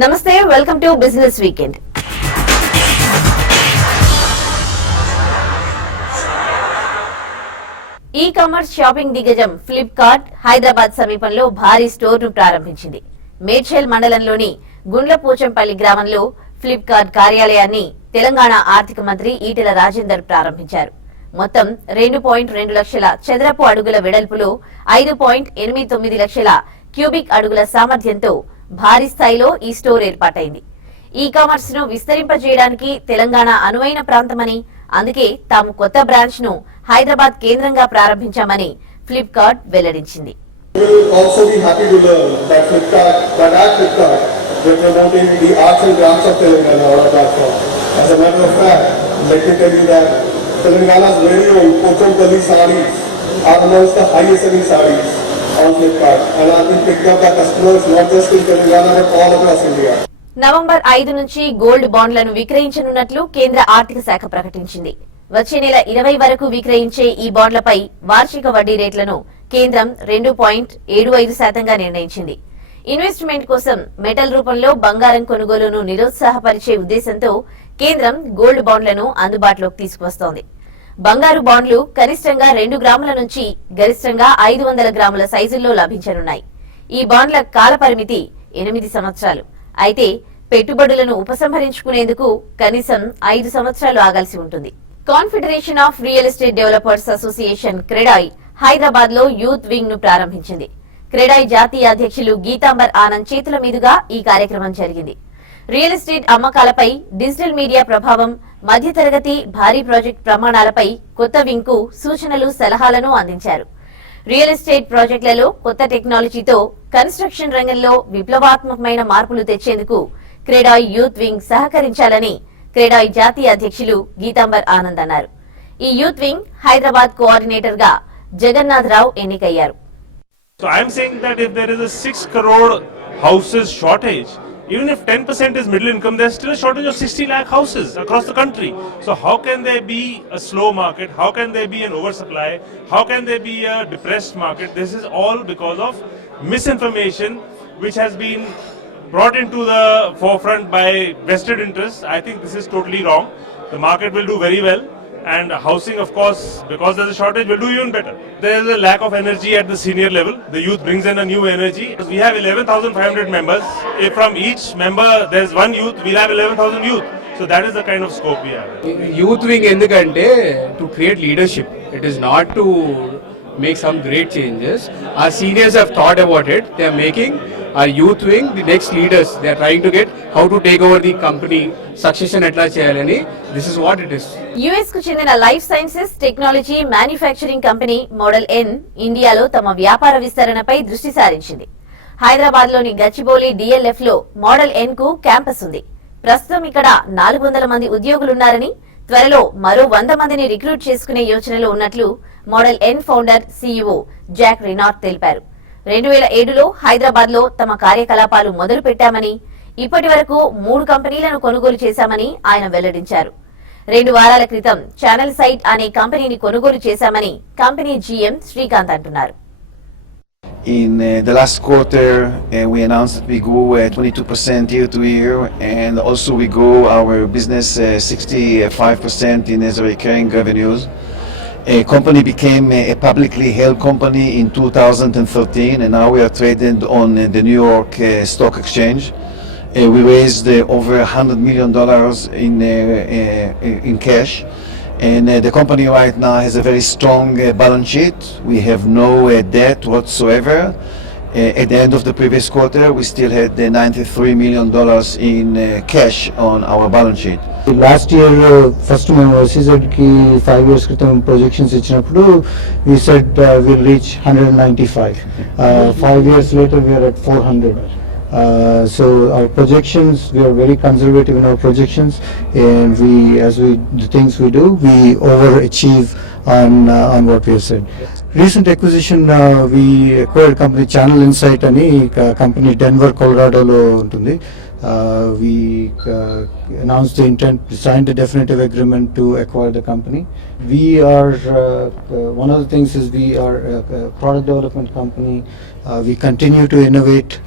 నమస్తే, welcome to business weekend. E commerce shopping దిగ్గజం Flipkart Hyderabad సమీపంలో భారీ స్టోర్ను ప్రారంభించింది. మేడ్చల్ మండలంలోని గుండ్లపోచంపల్లి గ్రామంలో ఫ్లిప్కార్ట్ కార్యాలయాన్ని తెలంగాణ ఆర్థిక మంత్రి ఈటెల రాజేందర్ ప్రారంభించారు. మొత్తం 2.2 లక్షల చదరపు అడుగుల వెడల్పులో 5.89 లక్షల క్యూబిక్ అడుగుల సామర్థ్యంతో భారీ స్థాయిలో ఈ స్టోర్ ఏర్పాటైంది. ఈ కామర్స్ ను విస్తరింపజేయడానికి తెలంగాణ అనువైన ప్రాంతమని, అందుకే తాము కొత్త బ్రాంచ్ ను హైదరాబాద్ కేంద్రంగా ప్రారంభించామని ఫ్లిప్కార్ట్ వెల్లడించింది. Telangana's very own Pochampalli sarees are amongst the highest selling sarees on Flipkart, and I've been picked up by customers not just in Telangana but all across India. November 5 నుంచి gold బాండ్లను విక్రయించనున్నట్లు కేంద్ర ఆర్థిక శాఖ ప్రకటించింది. వచ్చే నెల 20 వరకు విక్రయించే ఈ బాండ్లపై వార్షిక వడ్డీ రేట్లను కేంద్రం 2.75% నిర్ణయించింది. ఇన్వెస్ట్మెంట్ కోసం మెటల్ రూపంలో బంగారం కొనుగోలును నిరుత్సాహపరిచే ఉద్దేశంతో కేంద్రం గోల్డ్ బాండ్లను అందుబాటులోకి తీసుకువస్తోంది. బంగారు బాండ్లు కనిష్టంగా 2 గ్రాముల నుంచి గరిష్టంగా 500 గ్రాముల సైజుల్లో లభించనున్నాయి. ఈ బాండ్ల కాల పరిమితి 8 సంవత్సరాలు. అయితే పెట్టుబడులను ఉపసంహరించుకునేందుకు కనీసం 5 సంవత్సరాలు ఆగాల్సి ఉంటుంది. Confederation of real estate developers association CREDAI Hyderabad లో యూత్ వింగ్ ను ప్రారంభించింది. క్రెడాయ్ జాతీయ అధ్యక్షులు గీతాంబర్ ఆనంద్ చేతుల మీదుగా ఈ కార్యక్రమం జరిగింది. రియల్ ఎస్టేట్ అమ్మకాలపై డిజిటల్ మీడియా ప్రభావం, మధ్యతరగతి భారీ ప్రాజెక్ట్ ప్రమాణాలపై కొత్త వింగ్ కు సూచనలు, సలహాలను అందించారు. రియల్ ఎస్టేట్ ప్రాజెక్టులలో కొత్త టెక్నాలజీతో కన్స్ట్రక్షన్ రంగంలో విప్లవాత్మకమైన మార్పులు తెచ్చేందుకు క్రెడాయ్ యూత్ వింగ్ సహకరించాలని క్రెడాయ్ జాతీయ అధ్యక్షులు గీతాంబర్ ఆనంద్ అన్నారు. ఈ యూత్ వింగ్ హైదరాబాద్ కోఆర్డినేటర్ గా జగన్నాథ్ రావు ఎన్నికయ్యారు. So I am saying that if there is a 6 crore houses shortage, even if 10% is middle income, there is still a shortage of 60 lakh houses across the country. So how can there be a slow market? How can there be an oversupply? How can there be a depressed market? This is all because of misinformation which has been brought into the forefront by vested interests. I think this is totally wrong. The market will do very well. And housing, of course, because there's a shortage, will do even better. There is a lack of energy at the senior level. The youth brings in a new energy. We have 11,500 members. If from each member there's one youth, we'll have 11,000 youth. So that is the kind of scope we have. Youth wing endukante to create leadership. It is not to make some great changes. Our seniors have thought about it. They are making our youth wing the next leaders. They are trying to get how to take over the company, succession etla cheyalani. This is what it is. US కు చెందిన life sciences technology manufacturing company model N ఇండియాలో తమ వ్యాపార విస్తరణపై దృష్టి సారించింది. హైదరాబాద్ లోని Gachibowli DLF లో మోడల్ ఎన్ కు క్యాంపస్ ఉంది. ప్రస్తుతం ఇక్కడ 400 మంది ఉద్యోగులున్నారని, త్వరలో మరో 100 మందిని రిక్రూట్ చేసుకునే యోచనలో ఉన్నట్లు మోడల్ ఎన్ ఫౌండర్ సీఈఓ జాక్ రినార్ట్ తెలిపారు. 2007లో హైదరాబాద్ లో తమ కార్యకలాపాలు మొదలు పెట్టామని, ఇప్పటి వరకు 3 కంపెనీలను కొనుగోలు చేశామని ఆయన వెల్లడించారు. 2 వారాల క్రితం ఛానల్ సైట్ అనే కంపెనీని కొనుగోలు చేశామని కంపెనీ జీఎం శ్రీకాంత్ అంటున్నారు. In the last quarter, we announced that we grew 22% year to year, and also we grew our business 65% in as recurring revenues. A company became a publicly held company in 2013, and now we are traded on the New York Stock Exchange. We raised over $100 million in cash, and the company right now has a very strong balance sheet. We have no debt whatsoever. At the end of the previous quarter, we still had $93 million in cash on our balance sheet. Last year, first మేము SEZ కి 5 years క్రితం projections ఇచ్చినప్పుడు we said we'll reach 195. 5 years later, we are at 400. So our projections, we are very conservative in our projections, and the things we do, we overachieve on what we have said. Recent acquisition, we acquired company Channel Insight ani company Denver, Colorado lo untundi. We announced the intent, signed a definitive agreement to acquire the company. We are, one of the things is we are a product development company. We continue to innovate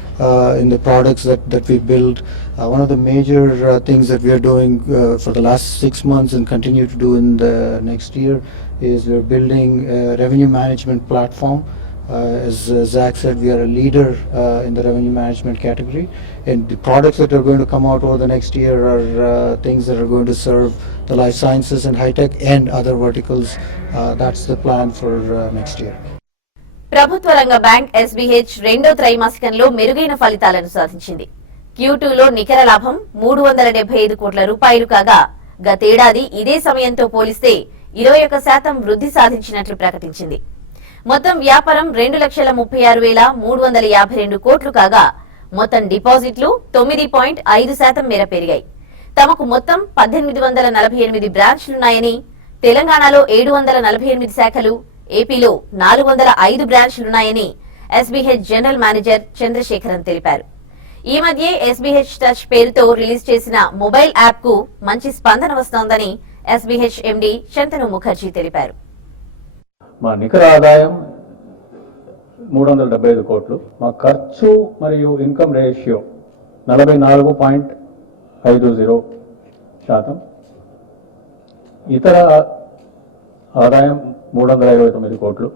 in the products that we build. One of the major things that we are doing for the last 6 months and continue to do in the next year is we're building a revenue management platform. As Zach said, we are a leader in the revenue management category, and the products that are going to come out over the next year are things that are going to serve the life sciences and high tech and other verticals. That's the plan for next year. ప్రభుత్వ రంగ bank SBH రెండో త్రైమాసికంలో మెరుగైన ఫలితాలను సాధించింది. Q2లో నికర లాభం 375 కోట్ల రూపాయలు కాగా గతేడాది ఇదే సమయంతో పోలిస్తే 21% వృద్ధి సాధించినట్లు ప్రకటించింది. మొత్తం వ్యాపారం 2,36,352 కోట్లు కాగా మొత్తం డిపాజిట్లు 9.5% మేర పెరిగాయి. తమకు మొత్తం 1848 బ్రాంచ్లున్నాయని, తెలంగాణలో 748 శాఖలు, ఏపీలో 405 బ్రాంచ్లున్నాయని ఎస్బీహెచ్ జనరల్ మేనేజర్ చంద్రశేఖరన్ తెలిపారు. ఈ మధ్యే ఎస్బీహెచ్ టచ్ పేరుతో రిలీజ్ చేసిన మొబైల్ యాప్ కు మంచి స్పందన వస్తోందని ఎస్బీహెచ్ ఎండీ శంతను ముఖర్జీ తెలిపారు. మా నికర ఆదాయం 375 కోట్లు, మా ఖర్చు మరియు ఇన్కమ్ రేషియో 44.50%, ఇతర ఆదాయం 329 కోట్లు,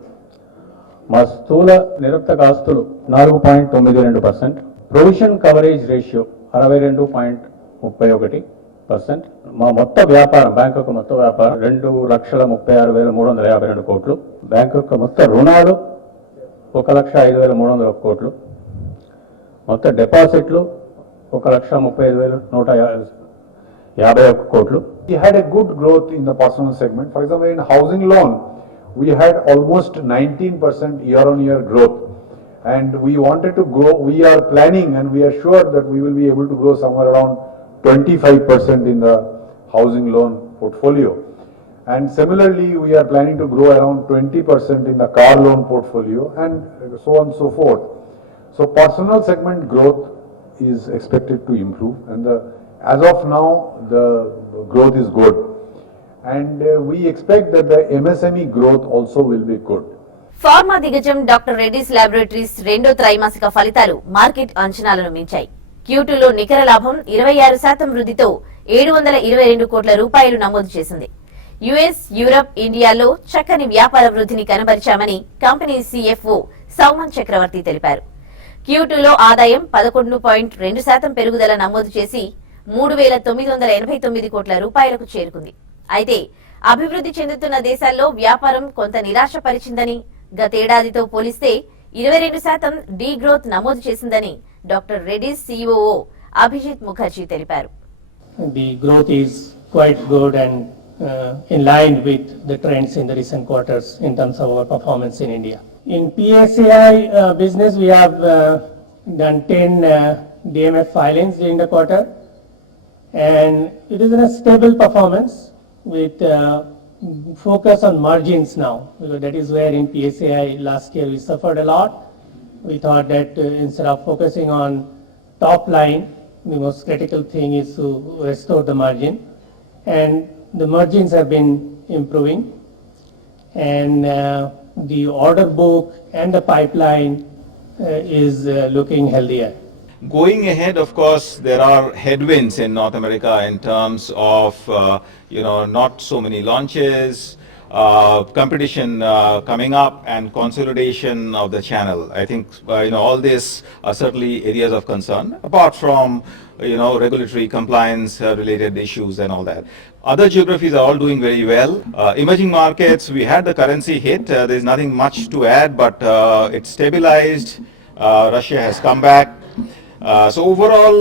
మా స్థూల నిరర్థక ఆస్తులు 4.92%, ప్రొవిజన్ కవరేజ్ రేషియో 62.31%, మా మొత్త వ్యాపారం బ్యాంక్ యొక్క మొత్త వ్యాపారం 2,36,352 కోట్లు, బ్యాంక్ యొక్క మొత్త రుణాలు 1,05,301 కోట్లు, మొత్త డిపాజిట్లు 1,35,151 కోట్లు. We had a good growth in the personal segment. For example, in housing loan, we had almost 19% year-on-year growth, and we wanted to grow. We are planning, and we are sure that we will be able to grow somewhere around 25% in the housing loan portfolio. And similarly, we are planning to grow around 20% in the car loan portfolio, and so on and so forth. So personal segment growth is expected to improve, and as of now, the growth is good. And we expect that the MSME growth also will be good. Pharma దిగ్గజం doctor Reddy's laboratories రెండో త్రైమాసిక ఫలితాలు market అంచనాలను మించాయి. Q2లో నికర లాభం 26% వృద్ధితో 722 కోట్ల రూపాయలు నమోదు చేసింది. యుఎస్, యూరప్, ఇండియాలో చక్కని వ్యాపార వృద్ధిని కనబరిచామని కంపెనీ CFO సౌమన్ చక్రవర్తి తెలిపారు. Q2లో ఆదాయం 11.2% పెరుగుదల నమోదు చేసి 3,989 కోట్ల రూపాయలకు చేరుకుంది. అయితే అభివృద్ధి చెందుతున్న దేశాల్లో వ్యాపారం కొంత నిరాశపరిచిందని, గతేడాదితో పోలిస్తే 22% డీ గ్రోత్ నమోదు చేసిందని డాక్టర్ రెడ్డీస్ CEO అభిజిత్ ముఖర్జీ తెలిపారు. The growth is quite good and in line with the trends in the recent quarters in terms of our performance in India. In PSAI business, we have done 10 DMF filings during the quarter, and it is a stable performance with focus on margins now, because that is where in PSAI last year we suffered a lot. We thought that instead of focusing on top line, the most critical thing is to restore the margin, and the margins have been improving, and the order book and the pipeline is looking healthier. Going ahead, of course, there are headwinds in North America in terms of, not so many launches, competition coming up, and consolidation of the channel. I think, all these are certainly areas of concern, apart from, regulatory compliance related issues and all that. Other geographies are all doing very well. Emerging markets, we had the currency hit. There's nothing much to add, but it's stabilized. Russia has come back. So overall,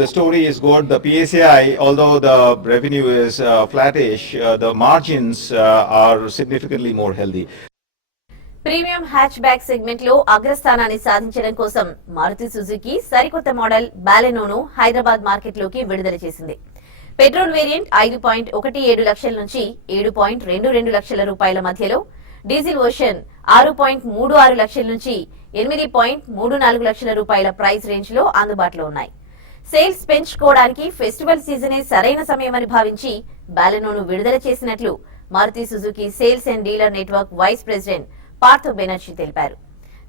the story is good. The PSAI, although the revenue is flattish, the margins are significantly more healthy. Premium hatch back segment లో అగ్రస్థానాన్ని సాధించడం కోసం Maruti Suzuki సరికొత్త model బాలెనోను Hyderabad మార్కెట్లోకి విడుదల చేసింది. Petrol variant 5.17 లక్షల నుంచి 7.22 లక్షల రూపాయల మధ్యలో, డీజిల్ వర్షన్ 6.36 లక్షల నుంచి 8.34 లక్షల రూపాయల ప్రైస్ రేంజ్ లో అందుబాటులో ఉన్నాయి. సేల్స్ పెంచుకోవడానికి ఫెస్టివల్ సీజనే సరైన సమయమని భావించి బాలెనోను విడుదల చేసినట్లు Maruti Suzuki sales and dealer network vice president Partho Banerjee తెలిపారు.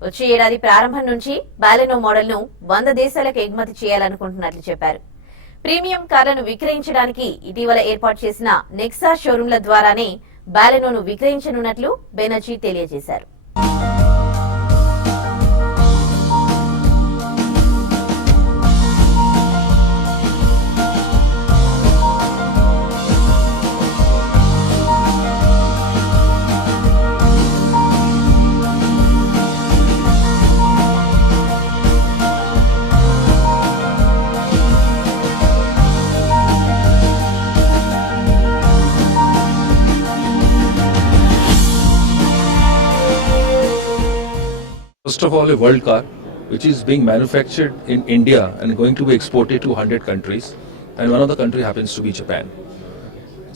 వచ్చే ఏడాది ప్రారంభం నుంచి బాలెనో మోడల్ ను 100 దేశాలకు ఎగుమతి చేయాలనుకుంటున్నట్లు చెప్పారు. ప్రీమియం కార్లను విక్రయించడానికి ఇటీవల ఏర్పాటు చేసిన నెక్సా షోరూంల ద్వారానే బాలెనోను విక్రయించనున్నట్లు బెనర్జీ తెలియజేశారు. First of all, a world car which is being manufactured in India and going to be exported to 100 countries, and one of the country happens to be Japan.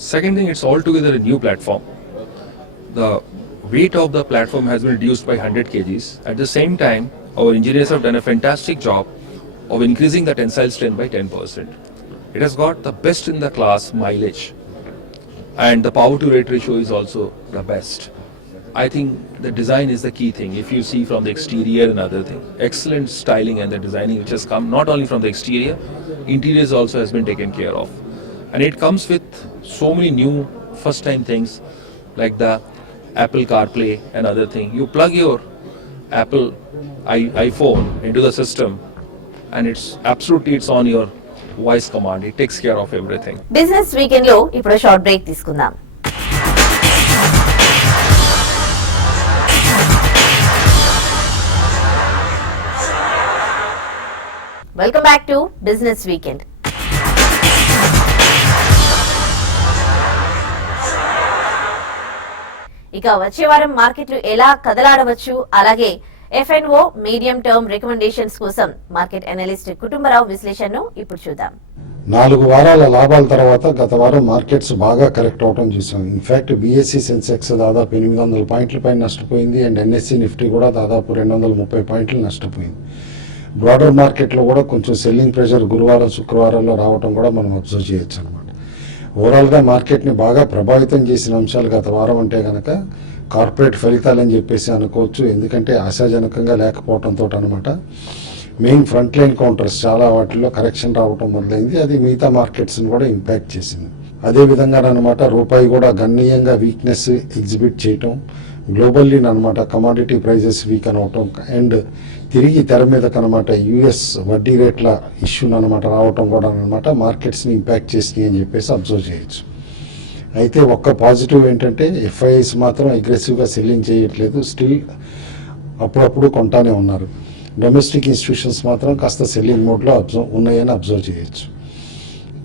Second thing, it's altogether a new platform. The weight of the platform has been reduced by 100 kgs. At the same time, our engineers have done a fantastic job of increasing the tensile strength by 10%. It has got the best in the class mileage, and the power to weight ratio is also the best. I think the design is the key thing. If you see from the exterior and other thing, excellent styling and the designing which has come not only from the exterior, interiors also has been taken care of. And it comes with so many new first time things like the Apple CarPlay and other thing. You plug your Apple iPhone into the system and it's on your voice command. It takes care of everything. Business weekend లో ఇప్పుడు short break తీసుకుందాం. Welcome back to business weekend. ఇక వచ్చే వారం మార్కెట్లు ఎలా కదలాడవచ్చు, అలాగే FNO medium term recommendations కోసం మార్కెట్ అనలిస్ట్ కుటుంబరావు విశ్లేషణను ఇప్పుడు చూద్దాం. 4 వారాల లాభాల తర్వాత గత వారం మార్కెట్స్ బాగా కరెక్ట్ అవడం చూసాం. ఇన్ఫాక్ట్ BSE సెన్సెక్స్ దాదాపు 800 పాయింట్ల పైన నష్టపోయింది అండ్ NSE నిఫ్టీ కూడా దాదాపు 230 పాయింట్లు నష్టపోయింది. బ్రాడర్ మార్కెట్లో కూడా కొంచెం సెల్లింగ్ ప్రెషర్ గురువారం శుక్రవారంలో రావడం కూడా మనం అబ్జర్వ్ చేయొచ్చు అనమాట. ఓవరాల్గా మార్కెట్ని బాగా ప్రభావితం చేసిన అంశాలు గత వారం అంటే కనుక కార్పొరేట్ ఫలితాలని చెప్పేసి అనుకోవచ్చు. ఎందుకంటే ఆశాజనకంగా లేకపోవడంతో అనమాట మెయిన్ ఫ్రంట్ లైన్ కౌంటర్స్ చాలా వాటిల్లో కరెక్షన్ రావడం మొదలైంది. అది మిగతా మార్కెట్స్ని కూడా ఇంపాక్ట్ చేసింది. అదేవిధంగా అనమాట రూపాయి కూడా గణనీయంగా వీక్నెస్ ఎగ్జిబిట్ చేయటం, గ్లోబల్లీ అనమాట కమాడిటీ ప్రైజెస్ వీక్ అనవటం అండ్ తిరిగి తెర మీద కనమాట US వడ్డీ రేట్ల ఇష్యూని అనమాట రావటం కూడా అనమాట మార్కెట్స్ని ఇంపాక్ట్ చేసినాయి అని చెప్పేసి అబ్జర్వ్ చేయొచ్చు. అయితే ఒక్క పాజిటివ్ ఏంటంటే FIIs మాత్రం అగ్రెసివ్గా సెల్లింగ్ చేయట్లేదు, స్టిల్ అప్పుడప్పుడు కొంటానే ఉన్నారు. డొమెస్టిక్ ఇన్స్టిట్యూషన్స్ మాత్రం కాస్త సెల్లింగ్ మోడ్లో ఉన్నాయని అబ్జర్వ్ చేయొచ్చు.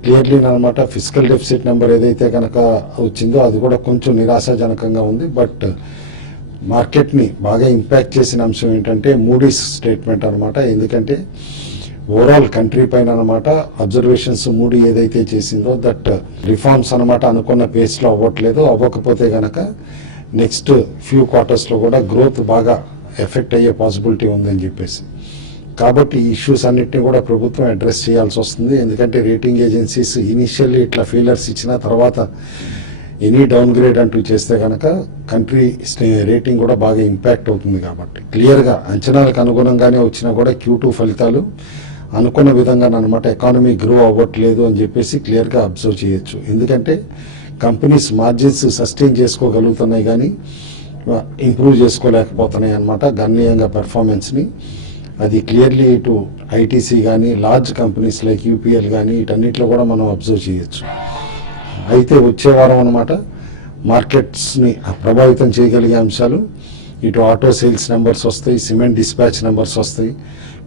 క్లియర్లీ అనమాట ఫిజికల్ డెఫిసిట్ నెంబర్ ఏదైతే కనుక వచ్చిందో అది కూడా కొంచెం నిరాశాజనకంగా ఉంది. బట్ మార్కెట్ని బాగా ఇంపాక్ట్ చేసిన అంశం ఏంటంటే మూడీస్ స్టేట్మెంట్ అనమాట. ఎందుకంటే ఓవరాల్ కంట్రీ పైన అనమాట అబ్జర్వేషన్స్ మూడీ ఏదైతే చేసిందో దట్ రిఫార్మ్స్ అనమాట అనుకున్న పేస్లో అవ్వకపోతే కనుక నెక్స్ట్ ఫ్యూ క్వార్టర్స్లో కూడా గ్రోత్ బాగా ఎఫెక్ట్ అయ్యే పాసిబిలిటీ ఉందని చెప్పేసి. కాబట్టి ఈ ఇష్యూస్ అన్నింటినీ కూడా ప్రభుత్వం అడ్రస్ చేయాల్సి వస్తుంది. ఎందుకంటే రేటింగ్ ఏజెన్సీస్ ఇనిషియల్లీ ఇట్లా ఫెయిలర్స్ ఇచ్చిన తర్వాత ఎనీ డౌన్ గ్రేడ్ అంటూ చేస్తే కనుక కంట్రీ రేటింగ్ కూడా బాగా ఇంపాక్ట్ అవుతుంది. కాబట్టి క్లియర్గా అంచనాలకు అనుగుణంగానే వచ్చినా కూడా Q2 ఫలితాలు అనుకున్న విధంగా అనమాట ఎకానమీ గ్రో అవ్వట్లేదు అని చెప్పేసి క్లియర్గా అబ్జర్వ్ చేయొచ్చు. ఎందుకంటే కంపెనీస్ మార్జిన్స్ సస్టైన్ చేసుకోగలుగుతున్నాయి కానీ ఇంప్రూవ్ చేసుకోలేకపోతున్నాయి అనమాట గణనీయంగా పెర్ఫార్మెన్స్ని. అది క్లియర్లీ ఇటు ITC కానీ లార్జ్ కంపెనీస్ లైక్ UPL కానీ వీటన్నిటిలో కూడా మనం అబ్జర్వ్ చేయొచ్చు. అయితే వచ్చే వారం అనమాట మార్కెట్స్ని ప్రభావితం చేయగలిగే అంశాలు ఇటు ఆటో సేల్స్ నెంబర్స్ వస్తాయి, సిమెంట్ డిస్పాచ్ నెంబర్స్ వస్తాయి,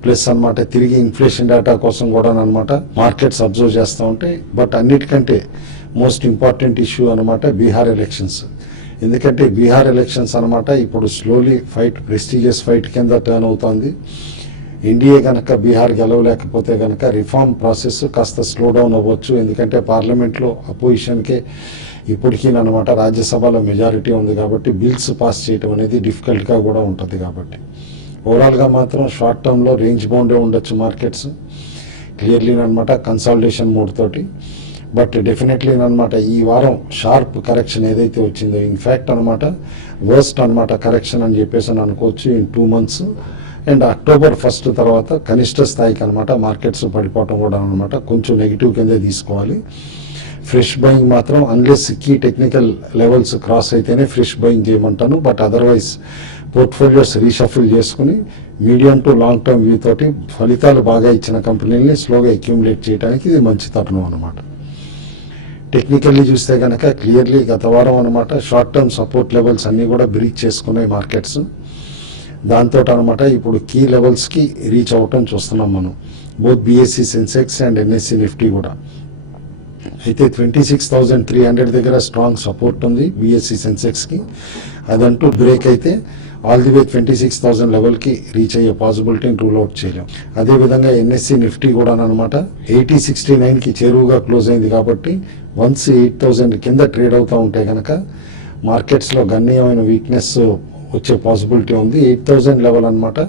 ప్లస్ అనమాట తిరిగి ఇన్ఫ్లేషన్ డేటా కోసం కూడా అనమాట మార్కెట్స్ అబ్జర్వ్ చేస్తూ ఉంటాయి. బట్ అన్నిటికంటే మోస్ట్ ఇంపార్టెంట్ ఇష్యూ అనమాట బీహార్ ఎలక్షన్స్. ఎందుకంటే బీహార్ ఎలక్షన్స్ అనమాట ఇప్పుడు స్లోలీ ప్రెస్టీజియస్ ఫైట్ కింద టర్న్ అవుతుంది. ఎన్డీఏ కనుక బీహార్ గెలవలేకపోతే కనుక రిఫార్మ్ ప్రాసెస్ కాస్త స్లో డౌన్ అవ్వచ్చు. ఎందుకంటే పార్లమెంట్లో అపోజిషన్కే ఇప్పటికీ అనమాట రాజ్యసభలో మెజారిటీ ఉంది కాబట్టి బిల్స్ పాస్ చేయడం అనేది డిఫికల్ట్గా కూడా ఉంటుంది. కాబట్టి ఓవరాల్గా మాత్రం షార్ట్ టర్మ్లో రేంజ్ బౌండే ఉండొచ్చు మార్కెట్స్. క్లియర్లీ అనమాట కన్సాలిడేషన్ మోడ్ తోటి. బట్ డెఫినెట్లీ అనమాట ఈ వారం షార్ప్ కరెక్షన్ ఏదైతే వచ్చిందో ఇన్ఫ్యాక్ట్ అనమాట వర్స్ట్ అనమాట కరెక్షన్ అని చెప్పేసి అని అనుకోవచ్చు in 2 months. And October 1st తర్వాత కనిష్ట స్థాయికి అనమాట మార్కెట్స్ పడిపోవటం కూడా అనమాట కొంచెం నెగిటివ్ కిందే తీసుకోవాలి. ఫ్రెష్ బయింగ్ మాత్రం unless key technical levels cross అయితేనే ఫ్రెష్ బయింగ్ చేయమంటాను. బట్ అదర్వైజ్ పోర్ట్ఫోలియోస్ రీషఫుల్ చేసుకుని medium to long term view తోటి ఫలితాలు బాగా ఇచ్చిన కంపెనీలని స్లోగా అక్యూములేట్ చేయడానికి ఇది మంచి తరుణం అనమాట. టెక్నికల్లీ చూస్తే కనుక క్లియర్లీ గత వారం అనమాట షార్ట్ టర్మ్ సపోర్ట్ లెవెల్స్ అన్నీ కూడా బ్రీచ్ చేసుకున్నాయి మార్కెట్స్. దాంతో అనమాట ఇప్పుడు కీ లెవెల్స్కి రీచ్ అవటం చూస్తున్నాం మనం both BSE Sensex and NSE Nifty కూడా. అయితే 26,300 దగ్గర స్ట్రాంగ్ సపోర్ట్ ఉంది BSE సెన్సెక్స్కి. అదంటూ బ్రేక్ అయితే ఆల్ ది వే 26,000 లెవెల్కి రీచ్ అయ్యే పాసిబిలిటీని రూల్ అవుట్ చేయలేం. అదేవిధంగా NSE నిఫ్టీ కూడా అనమాట 8069కి చేరువుగా క్లోజ్ అయింది కాబట్టి వన్స్ 8,000 కింద ట్రేడ్ అవుతూ ఉంటే కనుక మార్కెట్స్లో గణనీయమైన వీక్నెస్ వచ్చే పాసిబిలిటీ ఉంది. 8,000 లెవెల్ అనమాట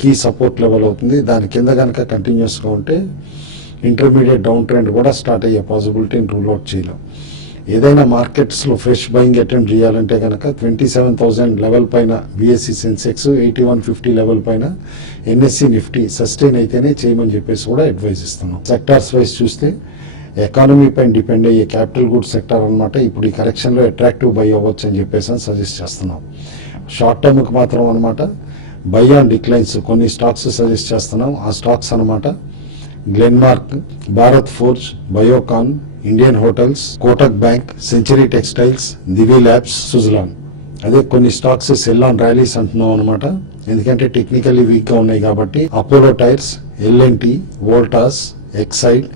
కీ సపోర్ట్ లెవెల్ అవుతుంది. దాని కింద కనుక కంటిన్యూస్గా ఉంటే ఇంటర్మీడియట్ డౌన్ ట్రెండ్ కూడా స్టార్ట్ అయ్యే పాసిబిలిటీని రూల్ అవుట్ చేయలేం. ఏదైనా మార్కెట్స్లో ఫ్రెష్ బయింగ్ అటెంప్ట్ చేయాలంటే కనుక 27,000 లెవెల్ పైన BSE సెన్సెక్స్ 8150 లెవెల్ పైన NSE నిఫ్టీ సస్టైన్ అయితేనే చేయమని చెప్పేసి కూడా అడ్వైజ్ ఇస్తున్నాం. సెక్టార్స్ వైజ్ చూస్తే ఎకానమీ పైన డిపెండ్ అయ్యే క్యాపిటల్ గుడ్స్ సెక్టార్ అనమాట ఇప్పుడు ఈ కరెక్షన్లో అట్రాక్టివ్ బై అవ్వచ్చు అని చెప్పేసి సజెస్ట్ చేస్తున్నాం. షార్ట్ టర్మ్కి మాత్రం అనమాట బై ఆన్ డిక్లైన్స్ కొన్ని స్టాక్స్ సజెస్ట్ చేస్తున్నాం. ఆ స్టాక్స్ అనమాట Glenmark, Bharat Forge, Biocon, Indian Hotels, Kotak Bank, Century Textiles, Divi Labs, Suzlon. అదే కొన్ని స్టాక్స్ సెల్ ఆన్ ర్యాలీస్ అంటున్నాం అనమాట ఎందుకంటే టెక్నికల్లీ వీక్గా ఉన్నాయి కాబట్టి Apollo Tyres, L&T, Voltas, Exide,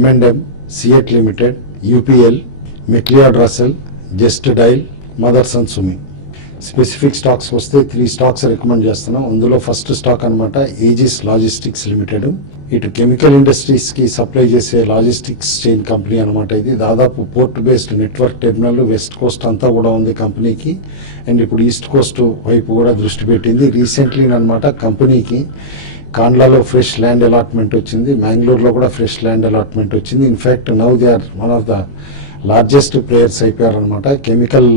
M&M, CEAT Limited, UPL, McLeod Russel, Just Dial, Motherson Sumi. Specific stocks వస్తే 3 స్టాక్స్ రికమెండ్ చేస్తున్నాం. అందులో ఫస్ట్ స్టాక్ అనమాట ఏజిస్ లాజిస్టిక్స్ లిమిటెడ్. ఇటు కెమికల్ ఇండస్ట్రీస్కి సప్లై చేసే లాజిస్టిక్స్ చైన్ కంపెనీ అనమాట. ఇది దాదాపు port based network terminal west coast అంతా కూడా ఉంది కంపెనీకి. అండ్ ఇప్పుడు ఈస్ట్ కోస్ట్ వైపు కూడా దృష్టి పెట్టింది. రీసెంట్లీ అనమాట కంపెనీకి కాండ్లాలో ఫ్రెష్ ల్యాండ్ అలాట్మెంట్ వచ్చింది, మ్యాంగ్లూర్లో కూడా ఫ్రెష్ ల్యాండ్ అలాట్మెంట్ వచ్చింది. In fact now they are one of the largest players అయిపోయారు అనమాట కెమికల్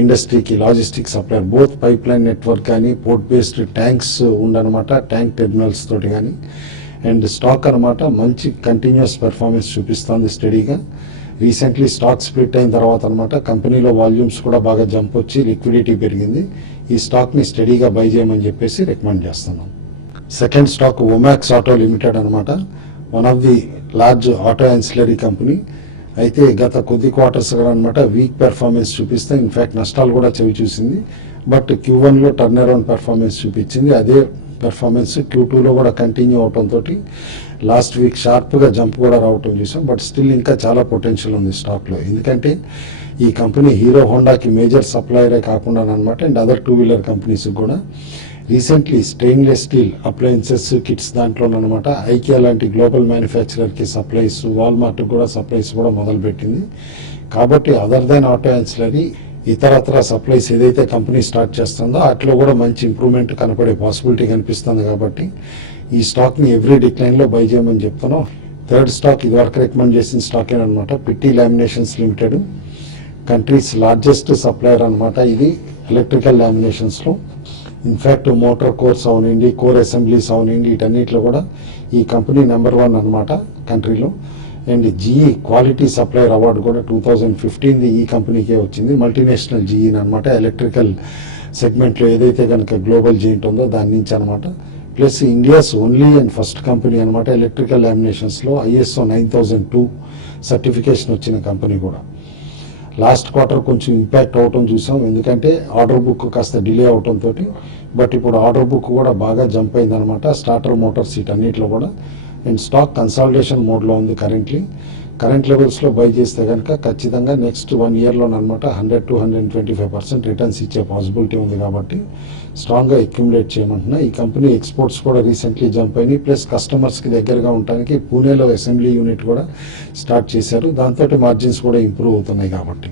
ఇండస్ట్రీకి logistic supplier. Both pipe line network కానీ పోర్ట్ బేస్డ్ ట్యాంక్స్ ఉండనమాట ట్యాంక్ టెర్మినల్స్ తోటి కానీ. అండ్ స్టాక్ అనమాట మంచి కంటిన్యూస్ పెర్ఫార్మెన్స్ చూపిస్తుంది స్టడీగా. రీసెంట్లీ స్టాక్ స్ప్లిట్ అయిన తర్వాత అనమాట కంపెనీలో వాల్యూమ్స్ కూడా బాగా జంప్ వచ్చి లిక్విడిటీ పెరిగింది. ఈ స్టాక్ని స్టడీగా బై చేయమని చెప్పేసి రికమెండ్ చేస్తున్నాం. Second stock Omax Auto Limited అనమాట, one of the large auto ancillary company. అయితే గత కొద్ది క్వార్టర్స్ అనమాట వీక్ పెర్ఫార్మెన్స్ చూపిస్తే ఇన్ఫ్యాక్ట్ నష్టాలు కూడా చవి చూసింది. బట్ Q1లో టర్న్ అరౌండ్ పెర్ఫార్మెన్స్ చూపించింది. అదే పెర్ఫార్మెన్స్ Q2లో కూడా కంటిన్యూ అవడంతో లాస్ట్ వీక్ షార్ప్గా జంప్ కూడా రావటం చూసాం. బట్ స్టిల్ ఇంకా చాలా పొటెన్షియల్ ఉంది స్టాక్లో. ఎందుకంటే ఈ కంపెనీ హీరో హోండాకి మేజర్ సప్లయరే కాకుండా అనమాట అండ్ అదర్ 2-wheeler కంపెనీస్కి కూడా recently stainless steel appliances kits దాంట్లోనమాట ఐకియా లాంటి గ్లోబల్ మ్యానుఫ్యాక్చరర్కి సప్లైస్, వాల్మార్ట్కి కూడా సప్లైస్ కూడా మొదలుపెట్టింది. కాబట్టి అదర్ దాన్ ఆటో యాన్సిలరీ ఇతరత్ర సప్లైస్ ఏదైతే కంపెనీ స్టార్ట్ చేస్తుందో అట్లా కూడా మంచి ఇంప్రూవ్మెంట్ కనపడే పాసిబిలిటీ కనిపిస్తుంది. కాబట్టి ఈ స్టాక్ని ఎవ్రీ డిక్లైన్లో బై చేయమని చెప్తున్నాం. థర్డ్ స్టాక్ ఇదివరకు రికమెండ్ చేసిన స్టాక్ అనమాట Pitti laminations limited, country's largest supplier అనమాట. ఇది ఎలక్ట్రికల్ లామినేషన్స్లో ఇన్ఫ్యాక్ట్ మోటార్ కోర్స్ అవనండి, కోర్ అసెంబ్లీస్ అవనండి, వీటన్నిటిలో కూడా ఈ కంపెనీ నెంబర్ 1 అనమాట కంట్రీలో. And GE quality supplier award కూడా 2015 ఈ కంపెనీకే వచ్చింది. మల్టీనేషనల్ GE అనమాట ఎలక్ట్రికల్ సెగ్మెంట్లో ఏదైతే కనుక గ్లోబల్ జెయింట్ ఉందో దాని నుంచి అనమాట. Plus India's only and first company అనమాట ఎలక్ట్రికల్ లామినేషన్స్లో ISO 9002 సర్టిఫికేషన్ వచ్చిన కంపెనీ కూడా. లాస్ట్ క్వార్టర్ కొంచెం ఇంపాక్ట్ అవటం చూసాం ఎందుకంటే ఆర్డర్ బుక్ కాస్త డిలే అవటంతో. బట్ ఇప్పుడు ఆర్డర్ బుక్ కూడా బాగా జంప్ అయిందనమాట స్టార్టర్ మోటార్స్ వీటన్నిటిలో కూడా. అండ్ స్టాక్ కన్సాలిడేషన్ మోడ్లో ఉంది కరెంట్లీ. కరెంట్ లెవెల్స్లో బై చేస్తే కనుక ఖచ్చితంగా నెక్స్ట్ 1 ఇయర్లోనమాట 100 to 125% రిటర్న్స్ ఇచ్చే పాసిబిలిటీ ఉంది. కాబట్టి స్ట్రాంగ్గా అక్యుములేట్ చేయమంటున్నా. ఈ కంపెనీ ఎక్స్పోర్ట్స్ కూడా రీసెంట్లీ జంప్ అయినాయి. ప్లస్ కస్టమర్స్కి దగ్గరగా ఉండడానికి పూణేలో అసెంబ్లీ యూనిట్ కూడా స్టార్ట్ చేశారు. దాంతో మార్జిన్స్ కూడా ఇంప్రూవ్ అవుతున్నాయి. కాబట్టి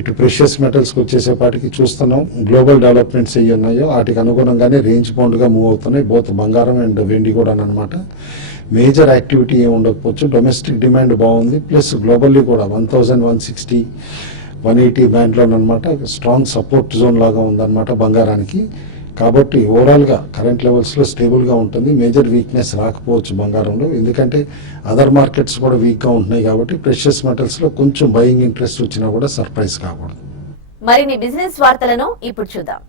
ఇటు ప్రెషియస్ మెటల్స్కి వచ్చేసేపాటికి చూస్తున్నాం గ్లోబల్ డెవలప్మెంట్స్ అయ్యి ఉన్నాయో వాటికి అనుగుణంగానే రేంజ్ బౌండ్గా మూవ్ అవుతున్నాయి బోత్ బంగారం అండ్ వెండి కూడా అనమాట. మేజర్ యాక్టివిటీ ఏమి ఉండకపోవచ్చు. డొమెస్టిక్ డిమాండ్ బాగుంది, ప్లస్ గ్లోబల్లీ కూడా 1160, 180 బ్యాండ్లో అనమాట స్ట్రాంగ్ సపోర్ట్ జోన్ లాగా ఉందన్నమాట బంగారానికి. కాబట్టి ఓవరాల్గా కరెంట్ లెవెల్స్లో స్టేబుల్గా ఉంటుంది. మేజర్ వీక్నెస్ రాకపోవచ్చు బంగారంలో, ఎందుకంటే అదర్ మార్కెట్స్ కూడా వీక్గా ఉంటున్నాయి. కాబట్టి ప్రెషియస్ మెటల్స్లో కొంచెం బయింగ్ ఇంట్రెస్ట్ వచ్చినా కూడా సర్ప్రైజ్ కాకూడదు. మరిన్ని బిజినెస్ వార్తలను ఇప్పుడు చూద్దాం.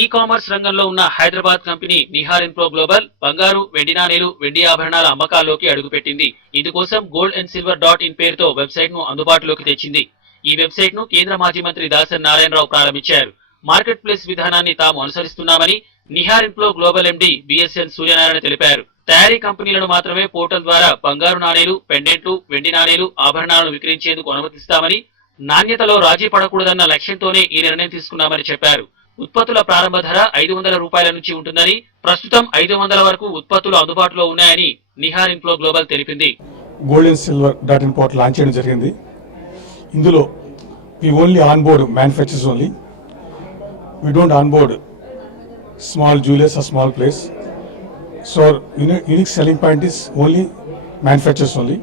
ఈ కామర్స్ రంగంలో ఉన్న Hyderabad company Nihar inflow global బంగారు, వెండి నాణేలు, వెండి ఆభరణాల అమ్మకాల్లోకి అడుగుపెట్టింది. ఇందుకోసం goldandsilver.in పేరుతో వెబ్సైట్ ను అందుబాటులోకి తెచ్చింది. ఈ వెబ్సైట్ ను కేంద్ర మాజీ మంత్రి దాసరి నారాయణరావు ప్రారంభించారు. మార్కెట్ ప్లేస్ విధానాన్ని తాము అనుసరిస్తున్నామని నిహార్ ఇన్ఫ్లో గ్లోబల్ ఎండి బిఎస్ఎన్ సూర్యనారాయణ తెలిపారు. తయారీ కంపెనీలను మాత్రమే పోర్టల్ ద్వారా బంగారు నాణేలు, పెండెంట్లు, వెండి నాణేలు, ఆభరణాలను విక్రయించేందుకు అనుమతిస్తామని, నాణ్యతలో రాజీ పడకూడదన్న లక్ష్యంతోనే ఈ నిర్ణయం తీసుకున్నామని చెప్పారు. ఉత్పత్తుల ప్రారంభ ధర 500 రూపాయల నుంచి ఉంటుందని, ప్రస్తుతం 500 వరకు ఉత్పత్తులు అందుబాటులో ఉన్నాయని నిహార్ ఇన్ఫ్లో గ్లోబల్ తెలిపింది. goldandsilver.in పోర్టల్ లాంచ్ చేయడం జరిగింది. ఇందులో we only onboard manufacturers only. We don't onboard small jewelers or small players. So our unique selling point is only manufacturers only.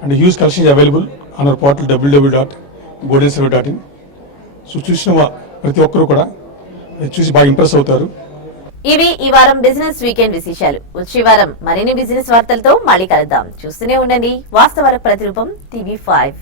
And the huge collection is available on our portal www.goldandsilver.in. So చూసిన ప్రతి ఒక్కరు కూడా చూసి బాగా impress అవుతారు. ఇవి ఈ వారం బిజినెస్ వీకెండ్ విశేషాలు. వచ్చే వారం మరిన్ని బిజినెస్ వార్తలతో మళ్ళీ కలుద్దాం. చూస్తూనే ఉండండి వాస్తవాల ప్రతిరూపం TV5.